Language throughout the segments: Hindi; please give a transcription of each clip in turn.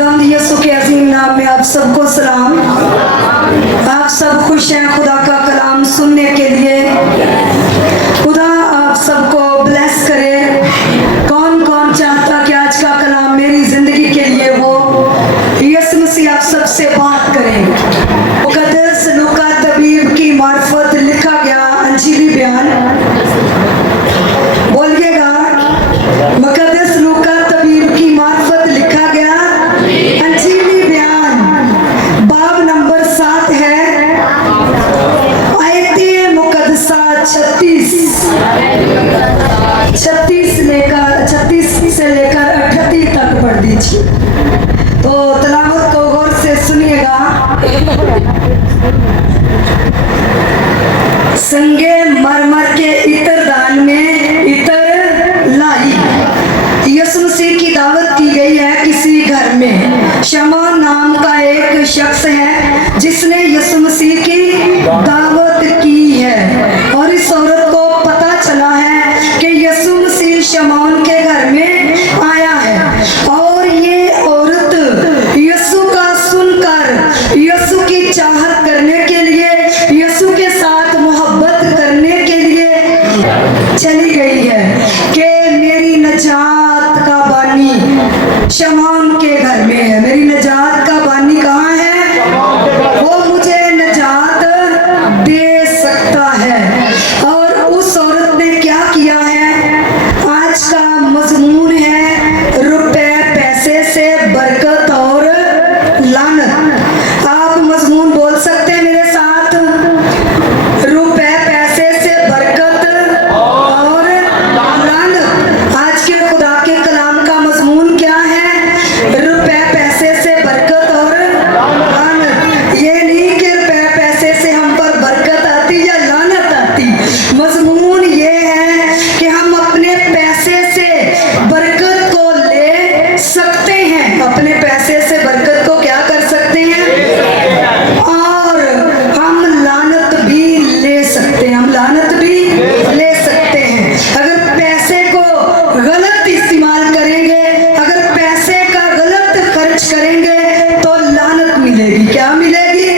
खुदावंद यीशु के अजीम नाम में आप सबको सलाम। आप सब खुश हैं खुदा का कलाम सुनने के लिए। खुदा आप सबको ब्लेस करे। कौन कौन चाहता कि आज का कलाम मेरी जिंदगी के लिए हो। यीशु मसीह आप सबसे बात करें। मुकद्दस लूका तबीब की मार्फत लिखा गया अंजीली बयान, बोलिएगा, मुकद्दस लूका तबीब की मार्फत लिखा गया अंजीली बयान, बाब नंबर 7 है, आयते मुकद्दसा 36 से लेकर 38 तक पढ़ दीजिए। तो तलावत को गौर से सुनिएगा। संगे मरमर के इतर दान में इतर लाई। यीशु मसीह की दावत की गई है किसी घर में। शमा नाम का एक शख्स है जिसने यीशु मसीह की दावत की है, और इस औरत को पता चला है कि यीशु मसीह शमौन के घर में आया है, और ये औरत यीशु का सुनकर यीशु की चाहत करने के लिए, यीशु के साथ मोहब्बत करने के लिए चली गई है कि मेरी नजात का बानी शमौन के घर में है। मेरी नजात का बानी कहाँ है? वो मुझे नजात दे सकता है। और उस औरत ने क्या किया है? आज का मजमून है रुपए पैसे से बरकत और लानत। आप मजमून बोल सकते हैं मेरे साथ? रुपए पैसे से बरकत और लानत। आज के खुदा के कलाम का मजमून क्या है? रुपए पैसे से बरकत और लानत। ये नहीं कि रुपए पैसे से हम पर बरकत आती या लानत आती। मजमून ये है कि हम अपने पैसे से बरकत को ले सकते हैं। अपने पैसे से बरकत को क्या कर सकते हैं? और हम लानत भी ले सकते हैं। हम लानत भी ले सकते हैं। अगर पैसे को गलत इस्तेमाल करेंगे, अगर पैसे का गलत खर्च करेंगे तो लानत मिलेगी। क्या मिलेगी?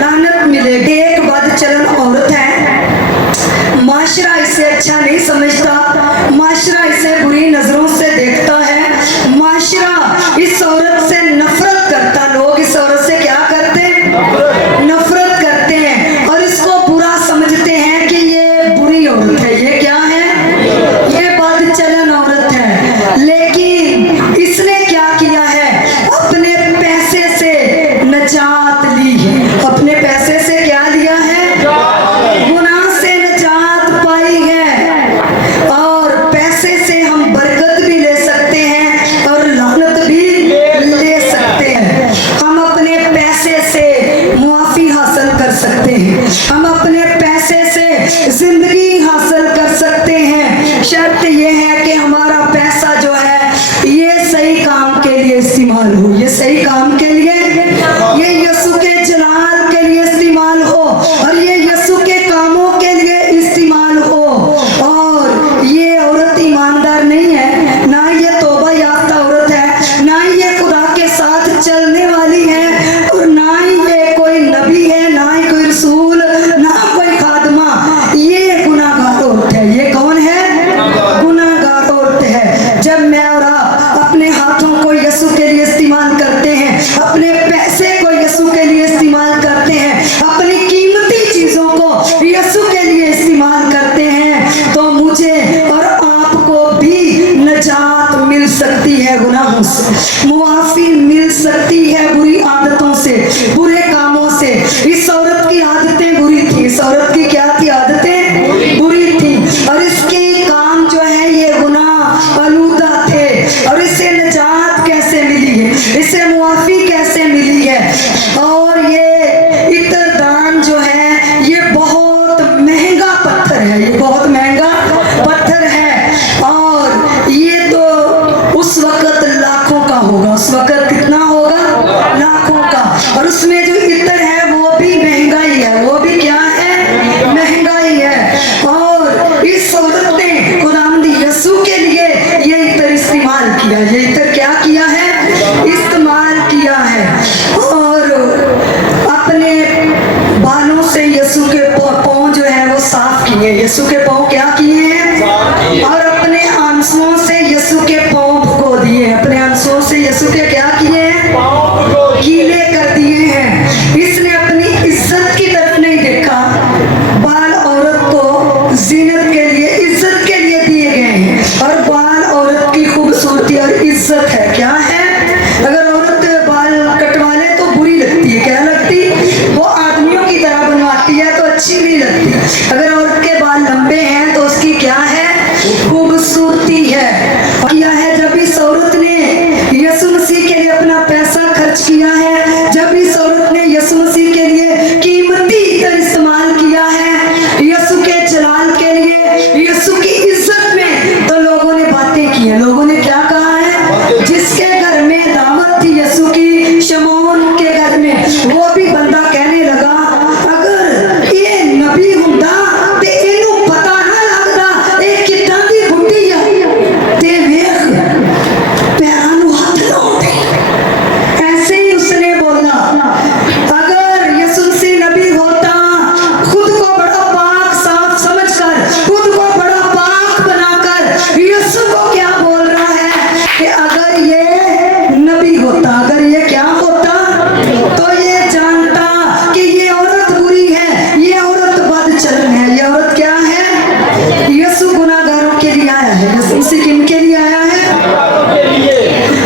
लानत मिलेगी। एक बदचलन औरत है, माशरा इसे अच्छा नहीं समझता, माशरा इसे बुरी नजरों से देखता है, माशरा इस औरत से नफरत करता। लोग इस औरत से क्या करते हैं? नफरत करते हैं और इसको बुरा समझते हैं कि ये बुरी औरत है, ये क्या है? ये बदचलन औरत है। लेकिन इसने क्या किया है? अपने पैसे से नजात ली है। अपने पैसे से क्या लिया है? गुनाह से नजात पाई है। और पैसे से हम बरकत भी ले सकते हैं और लानत भी ले सकते हैं। हम अपने पैसे से मुआफी हासिल कर सकते हैं। हम अपने पैसे से जिंदगी हासिल कर सकते हैं। शर्त यह है कि हमारा पैसा जो है ये सही काम के लिए इस्तेमाल हो। ये सही काम के लिए, ये यीशु के जलाल के लिए इस्तेमाल हो, और ये यीशु के कामों के लिए इस्तेमाल हो। और ये औरत ईमानदार नहीं है, ना ये तौबा याफ्ता औरत है, ना ये खुदा के साथ चलने वाली है, और ना ही ये कोई नबी है, ना ही कोई रसूल, ना कोई खादमा। ये गुनाहगार औरत है। ये कौन है? गुनाहगार औरत है। जब मैं और आप अपने हाथों को यीशु के लिए इस्तेमाल करते हैं, अपने पैसे को यीशु के लिए इस्तेमाल करते हैं, अपनी कीमती चीजों को यीशु के लिए इस्तेमाल करते हैं, तो मुझे और आपको भी नजात मिल सकती है गुनाहों से, मुआफी मिल सकती है बुरी आदतों से, बुरे कामों से। इस औरत की आदतें बुरी थी। इस औरत की क्या थी? आदतें बुरी थी, और इसके काम जो है ये गुनाह आलूदा थे। और इसे नजात कैसे मिली है? इसे मुआफी कैसे मिली है? और ये इतर दान जो है ये बहुत महंगा पत्थर है। ये बहुत महंगा पत्थर है, और ये तो उस वक्त लाखों का होगा। उस वक्त कितना होगा? लाखों का। और उसमें जो इतर है वो भी महंगा ही है। वो भी क्या है? महंगा ही है। और इस औरत ने खुदावंद यीशु के लिए ये इतर इस्तेमाल किया। ये इतर क्या किया है? इस यीशु के पाँव क्या किए हैं? और अपने आंसुओं से यीशु के पाँव को दिए, अपने आंसुओं से यीशु के क्या किए हैं? गीले कर दिए हैं। इसने अपनी इज्जत की तरफ नहीं देखा। बाल औरत को जीनत के लिए, इज्जत के लिए दिए गए हैं, और बाल औरत की खूबसूरती और इज्जत है। क्या है? अगर औरत बाल कटवा ले तो बुरी लगती है। क्या लगती? वो आदमियों की तरह बनवाती है तो अच्छी नहीं लगती। अगर औरत के बाल लंबे हैं तो उसकी क्या है? खूबसूरती है। किया है जब इस औरत ने यीशु मसीह के लिए अपना पैसा खर्च किया है, जब इस औरत ने यीशु मसीह के लिए कीमती इत्र इस्तेमाल किया है, यीशु के जलाल के लिए, यीशु की इज्जत में, तो लोगों ने बातें की है। लोगों ने क्या कहा है? जिसके घर में दावत थी यीशु की, शमौन के घर में, वो भी बंदा कहने लगा, अगर ये नबी हुंदा ते इनू पता ना लगदा ये किदां दी बुड्ढी है, ते वेख पैरां नूं हथ लाउंदे। ऐसे ही उसने बोला। अगर यीशु मसीह नबी होता, खुद को बड़ा पाक साफ समझकर, खुद को बड़ा पाक बनाकर, यीशु को क्या बोल रहा है कि अगर ये नबी होता, अगर ये क्या होता, तो ये जानता कि ये औरत बुरी है, ये औरत बदचलन है, ये औरत क्या है? यीशु गुनाहगारों के लिए आया है। यीशु मसीह किनके लिए आया है?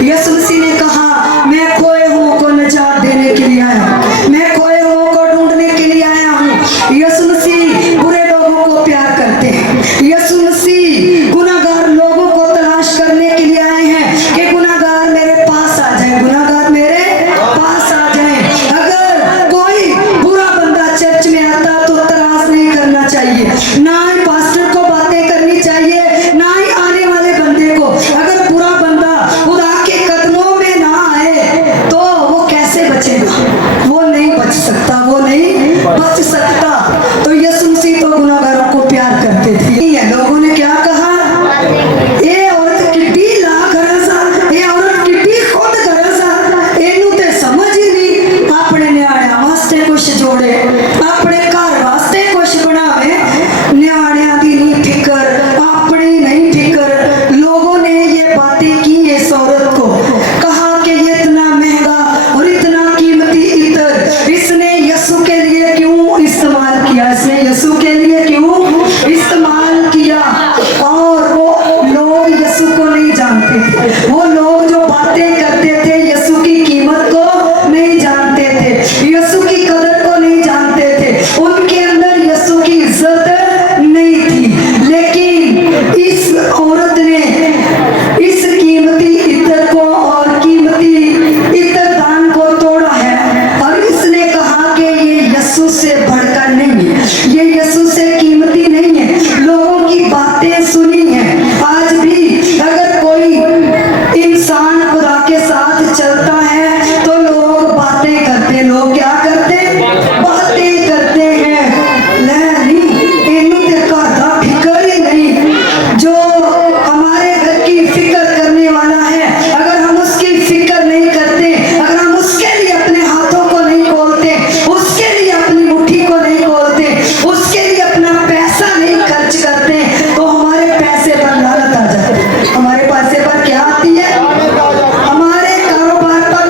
यीशु मसीह ने कहा, मैं खोए हुओं को निजात देने के लिए आया हूं, मैं खोए हुओं को ढूंढने के लिए आया हूं। यीशु मसीह बुरे लोगों को प्यार करते हैं। यीशु मसीह गुनाहगार लोगों को तलाश करने के लिए आए हैं कि गुनाहगार मेरे पास आ जाए, गुनाहगार मेरे पास आ जाए। अगर कोई बुरा बंदा चर्च में आता तो तरास नहीं करना चाहिए, ना ही पास्टर को बातें करनी चाहिए, ना ही आने वाले बंदे को। अगर बुरा बंदा खुदा के कदमों में ना आए तो वो कैसे बचेगा? वो नहीं बच सकता, वो नहीं बच सकता। तो यीशु मसीह तो गुनाहगारों को प्यार करते थे। ये लोगों ने क्या कहा? ये औरत किड्डी ला गरसा, ये औरत किड्डी खुद गरसा, एनू ते समझ ही नहीं। अपने न्याणियां वास्ते कुछ जोड़े, अपने घर वास्ते कुछ बनावे, न्याणियां दी नहीं फिकर, अपनी नहीं फिकर। लोगों ने ये बातें की इस औरत को, कहा कि ये इतना महंगा और इतना कीमती इत्र इसने यीशु के लिए क्यों इस्तेमाल किया? इसने यीशु के लिए क्यों इस्तेमाल किया? और वो लोग यीशु को नहीं जानते थे। वो लोग जो बातें करते थे यीशु की कीमत को नहीं जानते थे, यीशु की कदर को नहीं जानते थे, उनके अंदर यीशु की इज्जत नहीं थी। लेकिन इस औरत ने इस कीमती इत्र को और कीमती इत्र दान को तोड़ा है, और इसने कहा कि ये यीशु से बढ़कर नहीं है, ये यीशु से कीमती नहीं है। लोगों की बातें सुनी है। आज भी अगर कोई इंसान खुदा के साथ चलता है तो लोग बातें करते, लोग क्या करते? बातें करते हैं। नहीं, इनू ते घर दा फिकर ही नहीं। जो हमारे घर की फिक्र करने वाला है, अगर हम उसकी फिक्र नहीं करते, अगर हम उसके लिए अपने हाथों को नहीं खोलते, उसके लिए अपनी मुट्ठी को नहीं खोलते, उसके लिए अपना पैसा नहीं खर्च करते, तो हमारे पैसे पर लानत आ जाती है। हमारे पैसे पर क्या आती है? हमारे कारोबार पर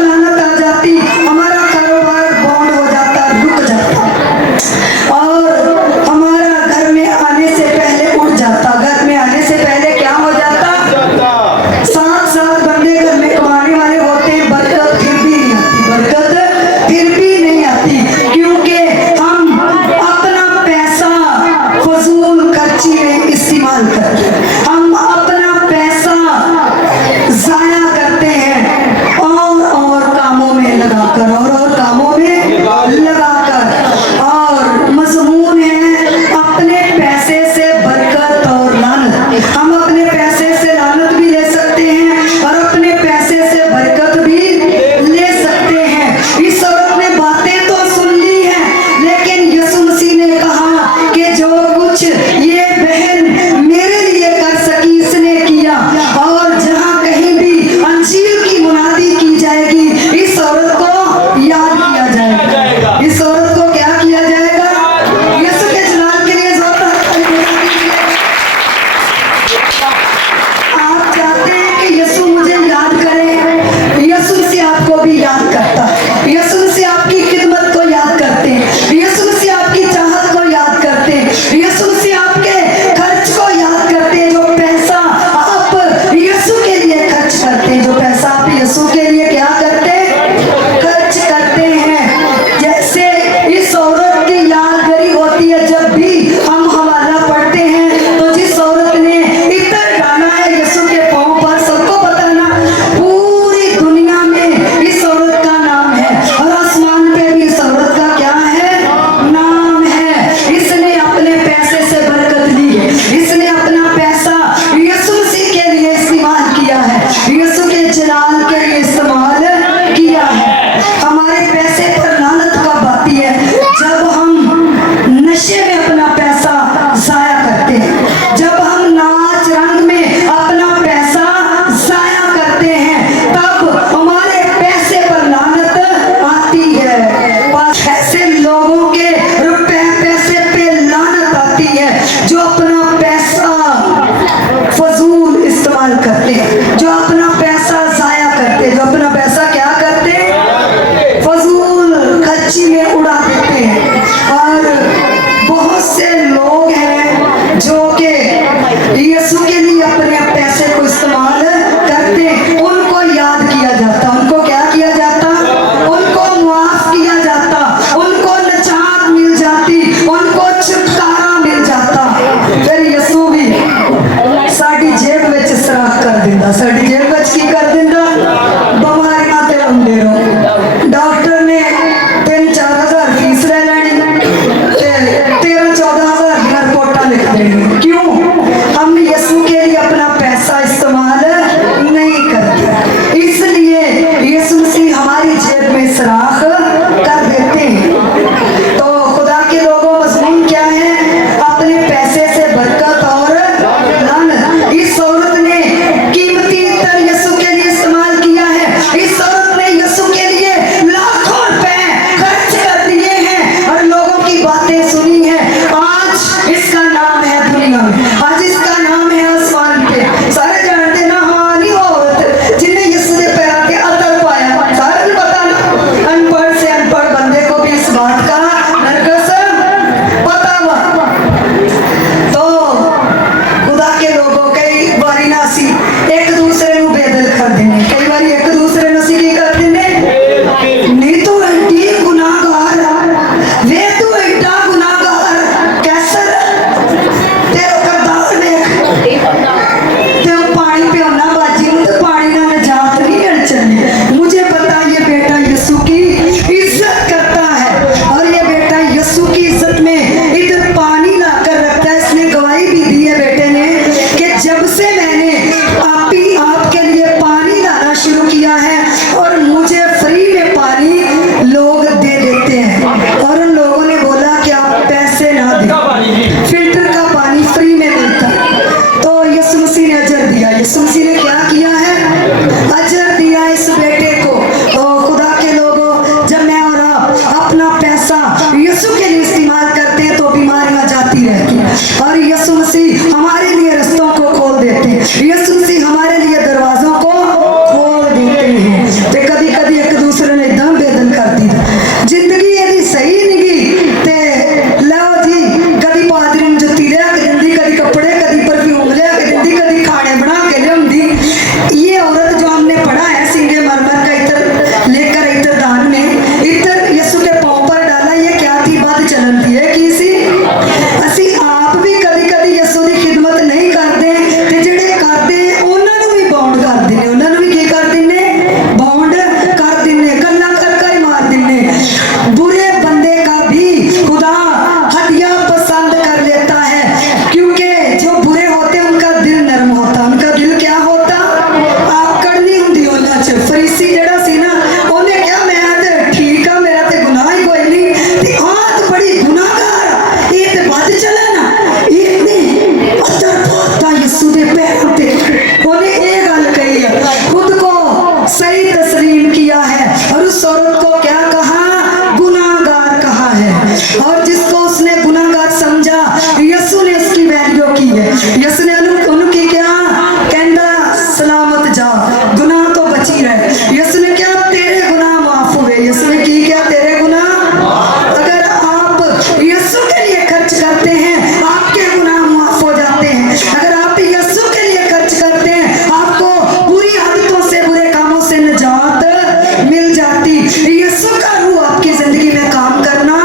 मिल जाती, यीशु का रूह आपकी जिंदगी में काम करना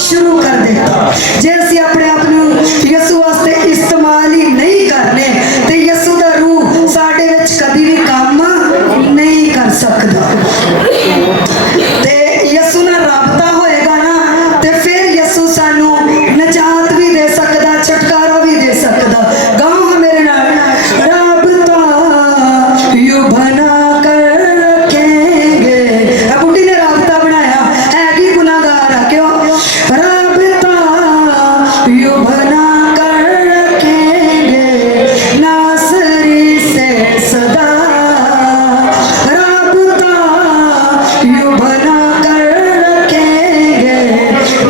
शुरू कर देता। जैसे अपने आप को यीशु वास्ते इस्तेमाल ही नहीं करने तो यीशु का रूह साडे विच कभी भी काम नहीं कर सकता। ते यीशु नाल राबता होएगा ना ते फिर यीशु सानू नजात भी दे सकदा, छुटकारा भी दे सकदा। गाओ मेरे नाल, राबता यू बना कर रखेंगे। बुढ़ी ने राबता बनाया है कि गुनाहगार है क्यों? राबता यू बना कर रखेंगे नासरी से सदा, राबता यू बना कर रखेंगे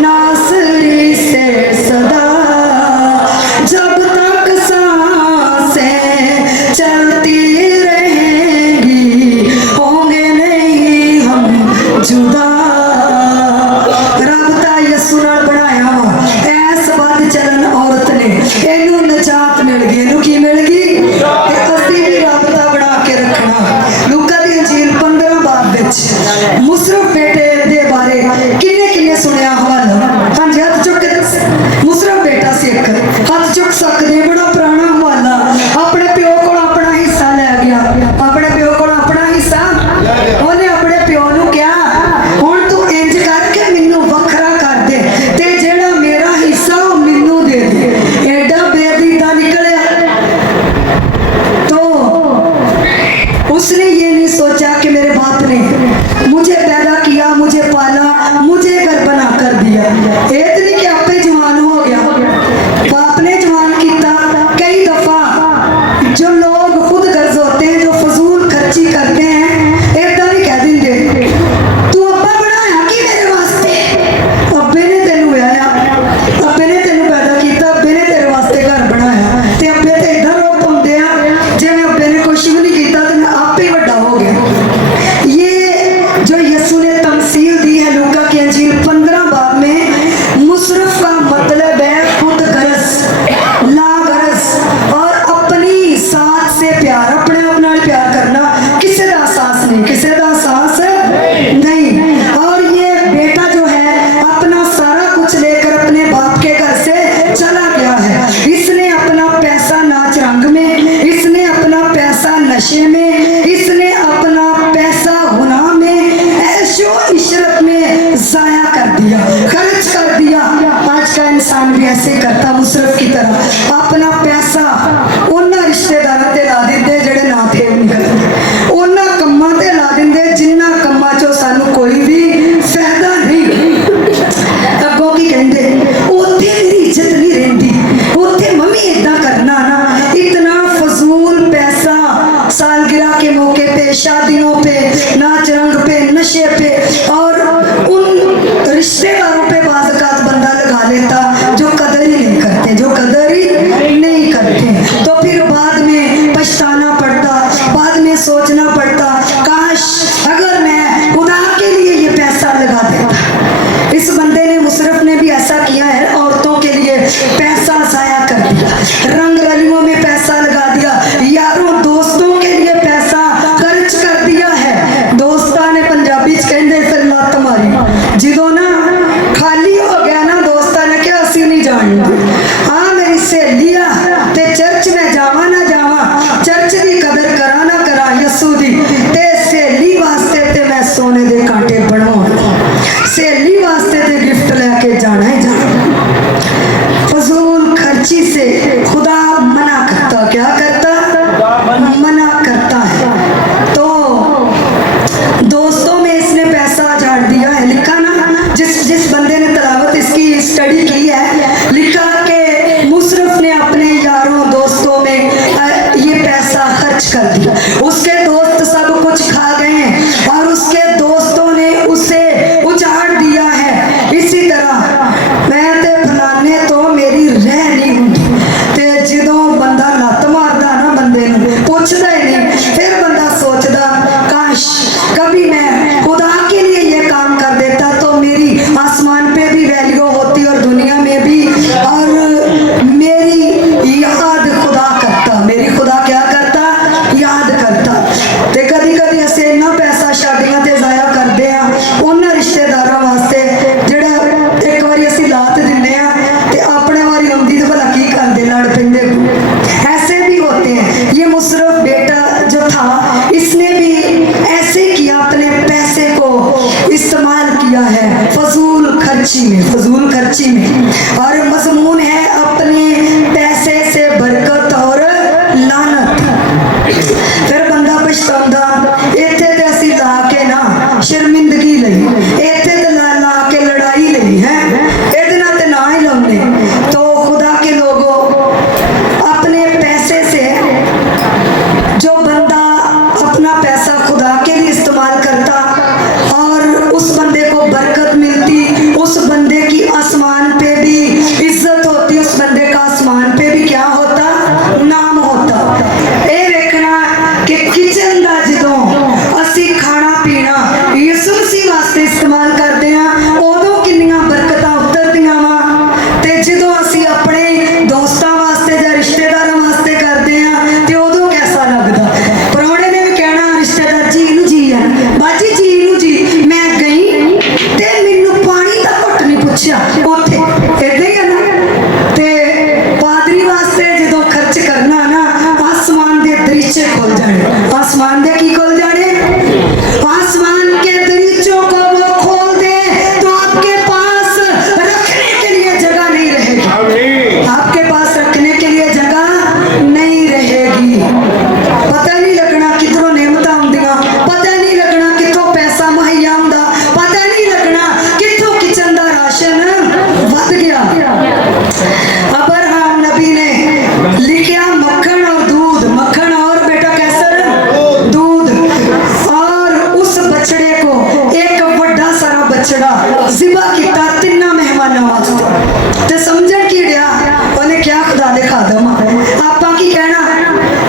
नासरी से सदा। जब तक सांसें चलती रहेंगी होंगे नहीं हम जुदा। राबता यीशु नाल बनाया वा, ऐस बद चलन औरत ने इनू नजात मिल गई। इनू की मिल गई? ते असीं भी राबता बना के रखना। लूका दी इंजील 15 बाब विच मुसरफ बेटे दे बारे किन्ने किन्ने सुनिया हवाला? हाँ जी, हाथ चुक के दस। मुसरफ बेटा सी एक, हाथ चुक सकदे, बड़ा पुराना हवाला। अपने प्यो को अपना हिस्सा लै गया, अपने प्यो को अपना हिस्सा उन्हें अपने प्यो नू कहा हुण तू इंज करके मैनू वखरा कर दे ते जेड़ा मेरा हिस्सा वो मैनू दे दे। एडा बेदीदा निकलिया। तो उसने ये नहीं सोचा कि मेरे बाप ने मुझे पैदा किया, मुझे पाला, मुझे घर बना कर दिया। इतनी कि आपे जवान हो गया, बाप ने जवान किया। कई दफा जो लोग खुद गर्ज होते हैं, जो फजूल खर्ची करते हैं, इतना भी कह देंगे तू अब्बा बनाया कि मेरे वास्ते? अब्बे ने तेनू ब्याया, अब्बे ने तेनू पैदा किया, अब्बे ने तेरे वास्ते घर बनाया। ते अब्बे ते इधर रो पाउंदे आ जिवें अब्बे ने कुछ भी नहीं किया तो मैं आप ही बड़ा हो गया। ये जो यीशु ने तमसील दी है लूका की इंजील 15 बाब में, मुसरफ का मतलब है खुद गरज, लागरज और अपनी साथ से प्यार, अपने आप नाल प्यार करना। किसी का एहसास नहीं, किसी का एहसास नहीं। और ये बेटा जो है अपना सारा कुछ लेकर अपने बाप के घर से चला गया है। इसने अपना पैसा नाच रंग में, इसने अपना पैसा नशे में, इसने अपना पैसा गुनाह में, ऐशो इशरत में जाया कर दिया, खर्च कर दिया। आज का इंसान भी ऐसे करता, मुसरफ की तरह अपना पैसा उन्होंने रिश्तेदारों ते ला देंगे जेड़े ना थे नहीं करते, उन्होंने कम्मा ते ला देंगे जिन्ना कम्मा चो सानू कोई भी फायदा नहीं। अगों की कहते उत्थे मेरी इज्जत नहीं रहिंदी, उत्थे मम्मी इदा करना ना, इतना फजूल पैसा सालगिरह के मौके पे, शादियों पे, नाच रंग पे, नशे पे और उन रिश्तेदारों पे बाज़-औक़ात बंदा लगा लेता जो कदर ही नहीं करते, जो कदर ही नहीं करते। तो फिर बाद में पछताना पड़ता, बाद में सोचना पड़ता काश अगर मैं खुदा के लिए ये पैसा लगा देता। इस बंदे ने, मुसरफ ने भी ऐसा किया है, औरतों के लिए पैसा जाया कर दिया, रंग रलियों में पैसा लगा दिया, यारों दोस्तों के लिए पैसा खर्च कर दिया है। दोस्तां ने पंजाबी च कहंदे फिर शर्मिंदगी लई, इत्थे ते ला ला के लड़ाई लई है, इहदे नाल ते ना ही लाउने। तो खुदा के लोगों, अपने पैसे से जो बंदा अपना पैसा खुदा के लिए इस्तेमाल करता और उस बंदे को बरकत मिलती, उस बंदे की आसमान पे भी इज्जत होती, उस बंदे का आसमान पे भी क्या होता, नाम होता। ये देखना कि किचन का जो असी खाना पीना यीशु मसीह वास्ते इस्तेमाल करते हैं, उदों किन्नियां बरकतां उतरदियां वा, ते जदों असी अपने दोस्तां वास्ते या रिश्तेदारां वास्ते करते हैं ते उदों कैसा लगदा। परौणे ने भी कहना रिश्तेदार जी नूं जी है, बाजी जी नूं जी, मैं गई ते मैनू पानी दा घुट नहीं पुछया उत्थे, इदां ही है ना। ते पादरी वास्ते जदों खर्च करना ना, आसमान दे दरीचे खुल जाने, आसमान दे की खुल जाने, आसमान के दरीचों को वो खोल दे तो आपके पास रखने के लिए जगह नहीं रहेगी, आपके पास रखने के लिए जगह नहीं रहेगी। पता नहीं लगना किधरों नेमतां आउंदियां, पता नहीं लगना किथों पैसा मुहैया हुंदा, पता नहीं लगना किथों किचन दा राशन वध गया। अब्राहम नबी ने लिखिया मक्खन और दूध, मक्खन और बेटा कैसर दूध, और उस बछड़े को एक बड़ा सारा बछड़ा जिबा किया तिन्ना मेहमानों वास्ते। ते समझण की डिया उन्हें क्या खुदा दे खादम आपां की कहना,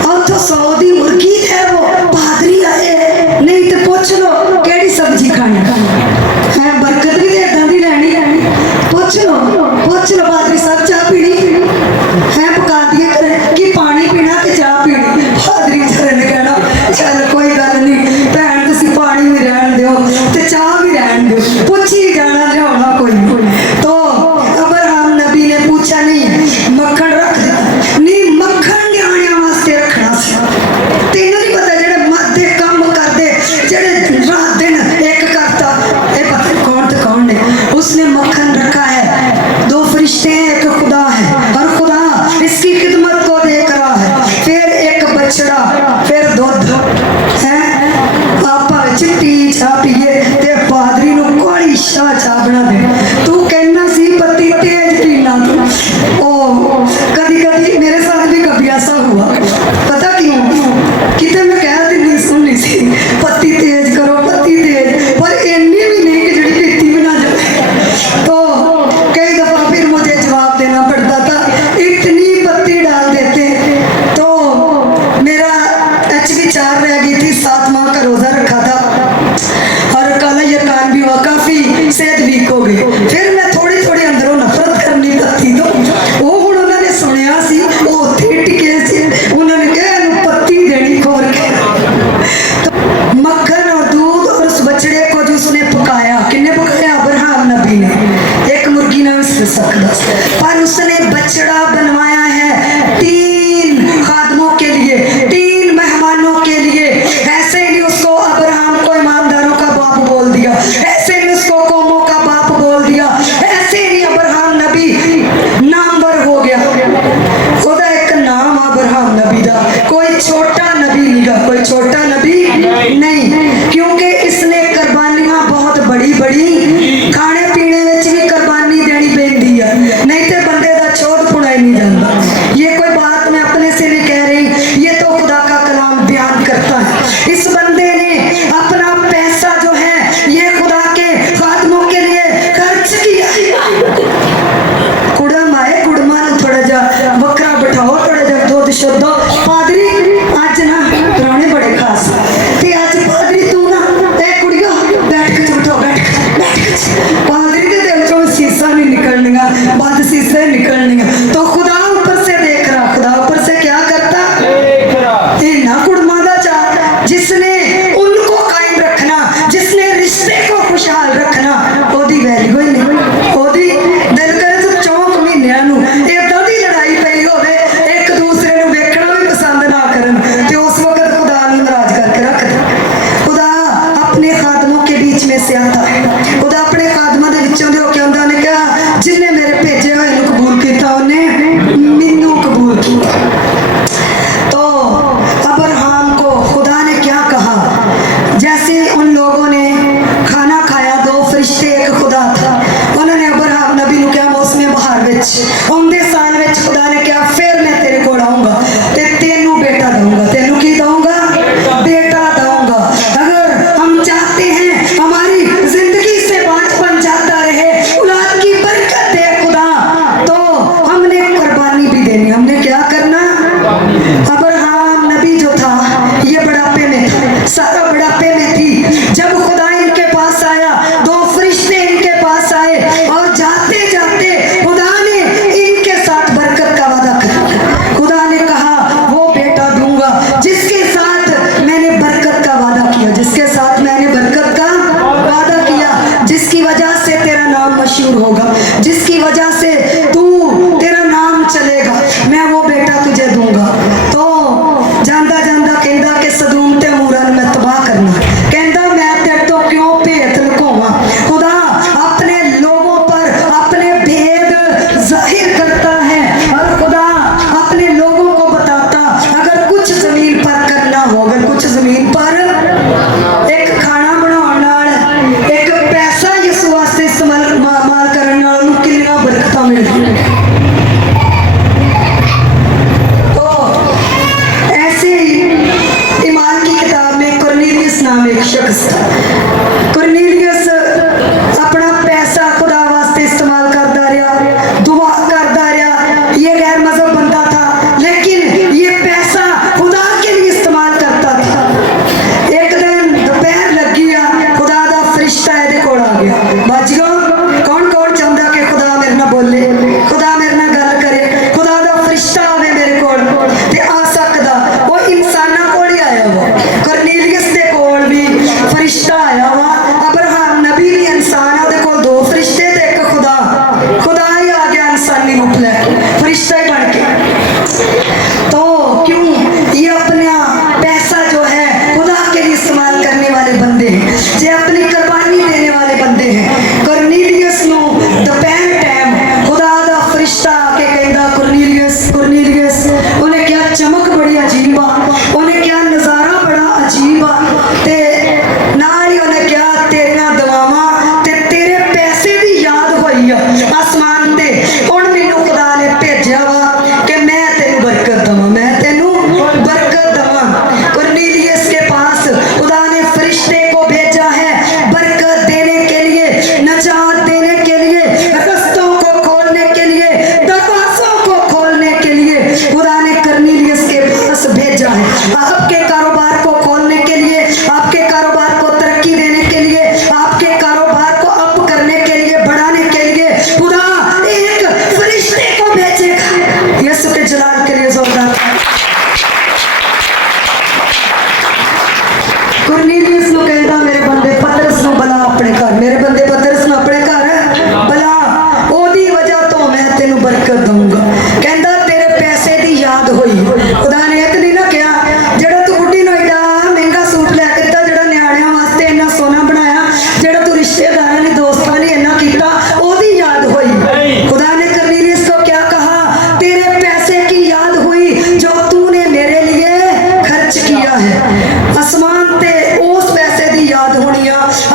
और तो 100 दी मुर्गी है वो पादरी आए, नहीं तो पूछ लो केड़ी सब्जी खानी है, बरकत भी तो इदां दी लैनी, पूछ लो पादरी साहब चाह पीनी है, पका दिए करे कि पानी पीना कि चाह पीनी। पादरी बेचारे ने कहना चल कोई गल नहीं भैन, तुसीं पानी भी रहन दिओ ते चाह भी रहन दिओ, पुछी जाना लियाउणा कोई नहीं। तो अब्राहम नबी ने पूछा नहीं मक्खन रख दिया, नहीं मक्खन न्याणियां वास्ते रखना सी, तेनों नहीं पता जेड़े मर्दे काम करदे, जेड़े रात दिन एक करता, ये पता कौन ते कौन ने, उसने मक्खन रखा है, 2 फरिश्ते हैं, एक खुदा है, और खुदा इसकी खिदमत को देख रहा है। फिर एक बछड़ा, फिर दूध है, आपा चिट्टी चाह पीए ते पादरी नूं कोड़ी शाह चाह बना दे। तू कहना सी पत्ती तेज पीना तू, ओ कभी कभी मेरे साथ भी कभी ऐसा हुआ, पता क्यों, कितने मैं कह दी नहीं सुननी सी पत्ती तेज करो पत्ती तेज, पर इन्नी भी नहीं कि जड़ी पीती भी ना जाए। तो कई दफा फिर मुझे जवाब देना पड़ता था, इतनी पत्ती डाल देते। तो मेरा HB 4 रह गई थी, 7 माह का रोजा रखा था और काला यकान भी हुआ, काफी सेहत वीक हो गई। फिर मैं थोड़ी थोड़ी अंदरों नफरत करनी पत्ती तो वो हुण उन्होंने सुनिया सी, वो उत्थे टिके सी, उन्होंने कहा इहनूं पत्ती देनी खोल के। तो मक्खन और दूध और उस बछड़े को जो उसने पकाया, किन्ने पकाया, अब्राहम नबी ने, एक मुर्गी ने उस सकदा, पर उसने बछड़ा बनवाया है 3 खादमों के लिए, 3 मेहमानों के लिए। ऐसे ही उसको अब्राहम को ईमानदारों का बाप बोल दिया, ऐसे ही उसको कौमों का बाप बोल दिया, ऐसे ही अब्राहम नबी नामवर हो गया। खुदा एक नाम अब्राहम नबी दा, कोई छोटा नबी नहीं गा, कोई छोटा नबी नहीं, क्योंकि इसने कुर्बानियां बहुत बड़ी बड़ी, खाने पीने में भी कुर्बानी देनी पैंदी है, नहीं तो बंदे दा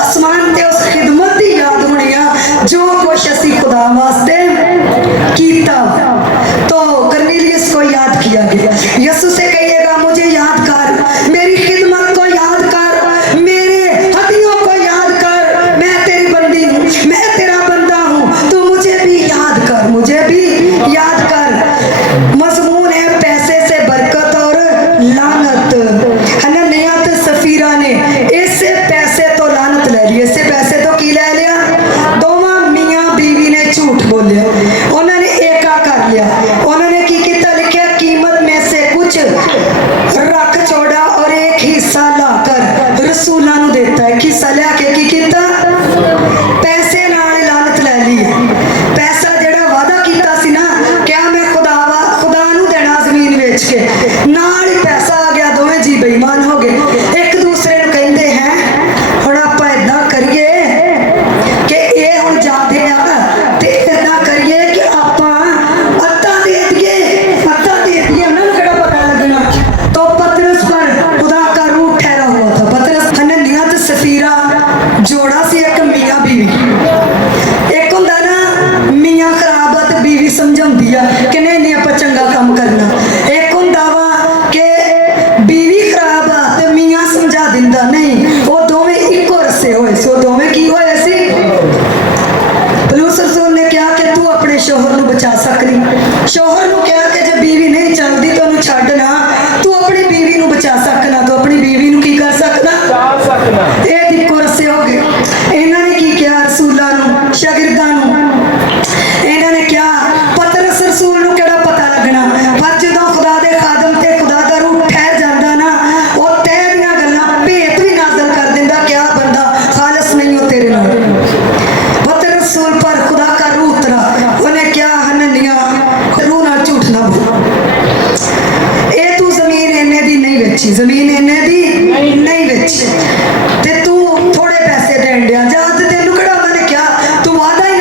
आसमान ते उस खिदमत की याद होनी आ जो कुछ असी खुदा वास्ते कीता। तो करनीलियस को याद किया गया। यीशु से कहिएगा मुझे याद कर, मेरी खिदमत को याद कर, मेरे हदियों को याद कर, मैं तेरी बंदी हूँ, मैं तेरा बंदा हूँ, तू मुझे भी याद कर, मुझे भी याद कर। मजमून है पैसे से बरकत और लानत। हनन्याह ते सफीरा ने इससे पैसे तो लानत ले ली, इससे पैसे तो की ले लिया। दोवां मियां बीवी ने झूठ बोलिया, उन्होंने एका कर लिया। उन्होंने की किया, लिखा कीमत में से कुछ रख छोड़ा और एक हिस्सा लाकर रसूलों को देता है। हिस्सा लिया की किया, पैसे नाल लानत ले ली। पैसा जेड़ा वादा कीता सी ना, क्या मैं खुदा नू देना जमीन बेच के, नाल ही पैसा आ गया, दोवें जी बेईमान हो गए। एक दूसरे को कहते हैं हुण आपां इदां करिए कि ये हुण जाते आ ते इदां करिए कि आपां अद्धा दे दिए, उन्हां नूं किहड़ा पता लगना। तो पतरस पर खुदा का रूह ठहरा हुआ था। पतरस हनन्याह ते सफीरा जोड़ा सी, एक मियां बीवी। एक हुंदा ना मियां खराब आ ते बीवी समझाउंदी आ कि नहीं नहीं आपां चंगा काम करना। एक हुंदा वा कि बीवी खराब आ ते मियां समझा दिंदा नहीं। वो दोवें इक्को रस्से होए सो, दोवें की होए सी। पौलुस रसूल ने कहा कि तू अपने शोहर नूं बचा सकनी। शोहर नूं कहा कि जे बीवी नहीं चलदी तो उन्हें छड्ड ना, तू अपनी बीवी नूं बचा सकना, तो अपनी बीवी नूं की कर सकना, ये इक्को रस्से हो गए। इन्हां ने की किया, रसूलां नूं, शागिर्दां नूं इन्हां ने कहा पतरस रसूल नूं किहड़ा पता लगना। पर जदों खुदा दे खादम ते खुदा दा रूह ठहर जांदा ना, वो तैह दीयां गल्लां भेत भी नाज़िल कर दिंदा। क्या बंदा खालस नहीं हो तेरे नाल। पतरस रसूल पर खुदा का रूह उतरा। उन्हें क्या, हनन्याह रूह नाल झूठ ना बोल, ए तू जमीन इन्ने दी नहीं बेची, जमीन इन्ने दी नहीं बेची ते तू थोड़े पैसे देण दिया। जद तेनू किहड़ा उन्होंने कहा, तू वादा ही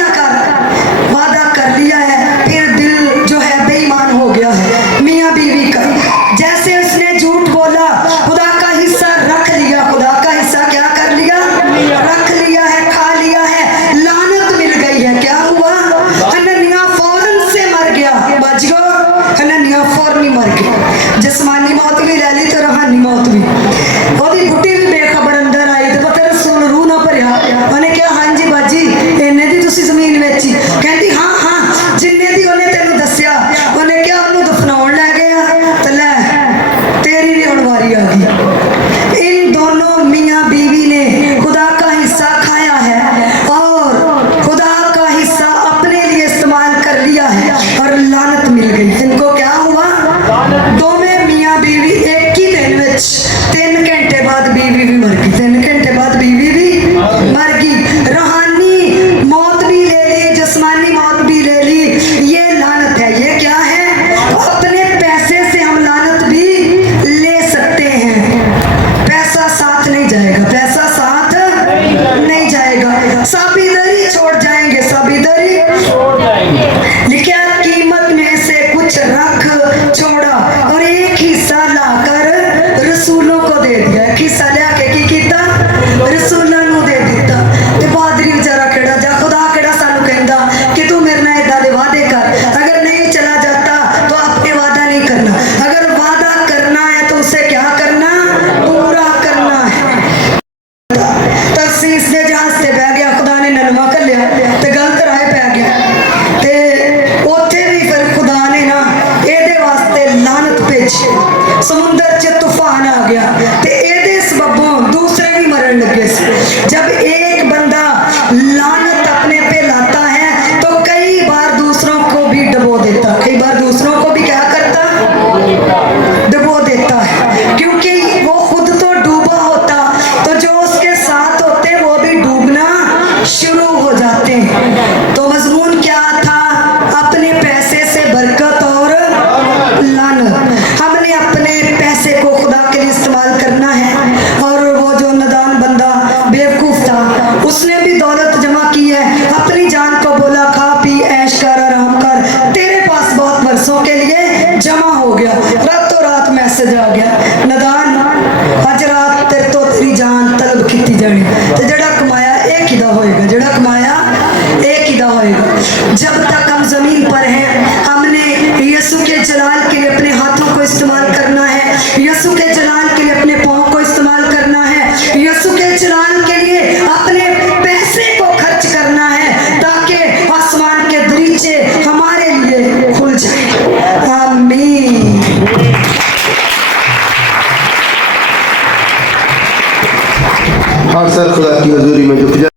हाँ सर, खुदा की हजूरी में झुक जा।